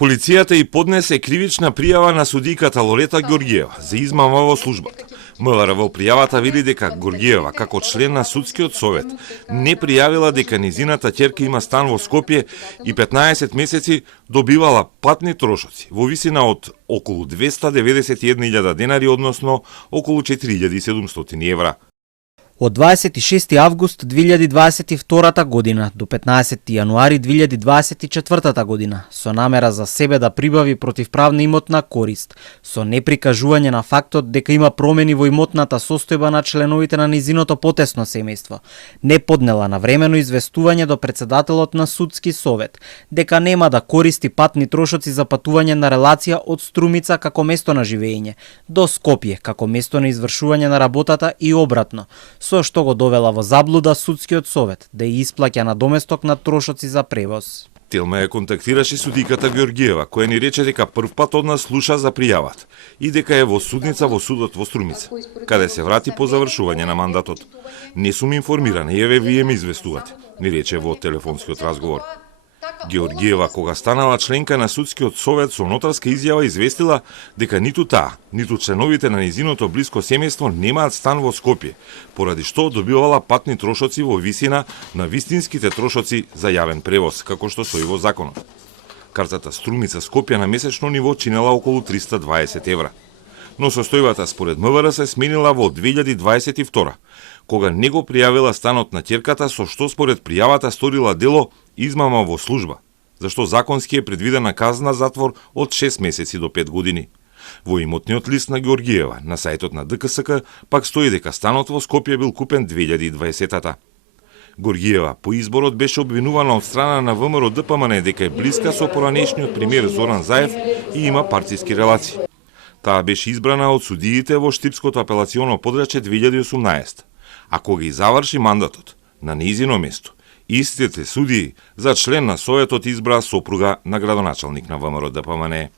Полицијата и поднесе кривична пријава на судиката Лорета Ѓорѓиева за измама во службата. МВР во пријавата вели дека Ѓорѓиева, како член на судскиот совет, не пријавила дека низината ќерка има стан во Скопје и 15 месеци добивала платни трошоци во висина од околу 291.000 денари, односно околу 4.700 евра. Од 26 август 2022 година до 15 јануари 2024 година, со намера за себе да прибави противправна имотна корист, со неприкажување на фактот дека има промени во имотната состојба на членовите на низиното потесно семејство, не поднела навремено известување до председателот на судски совет, дека нема да користи патни трошоци за патување на релација од Струмица како место на живење, до Скопје како место на извршување на работата и обратно, со што го довела во заблуда судскиот совет да ја исплаќа надоместок на трошоци за превоз. Телма ја контактираше судиката Ѓорѓиева, која ни рече дека прв пат од нас слуша за пријавата и дека е во судница во судот во Струмица, каде се врати по завршување на мандатот. Не сум информирана, еве вие ме известувате, ни рече во телефонскиот разговор. Ѓорѓиева, кога станала членка на судскиот совет, со нотарска изјава известила дека ниту таа, ниту членовите на низиното блиско семејство немаат стан во Скопје, поради што добивала патни трошоци во висина на вистинските трошоци за јавен превоз, како што стои во законот. Картата Струмица Скопје на месечно ниво чинела околу 320 евра. Но состојбата според МВР се сменила во 2022, кога не го пријавила станот на ќерката, со што според пријавата сторила дело измама во служба, зашто законски е предвидена казна затвор од 6 месеци до 5 години. Во имотниот лист на Ѓорѓиева на сајтот на ДКСК пак стои дека станот во Скопје бил купен 2020-та. Ѓорѓиева по изборот беше обвинувана од страна на ВМРО ДПМН дека е блиска со поранешниот премиер Зоран Заев и има партиски релации. Таа беше избрана од судиите во Штипското апелационо подрачје 2018, а кога ги заврши мандатот на нејзино место, истите судии за член на советот избраа сопруга на градоначалник на ВМРО ДПМН.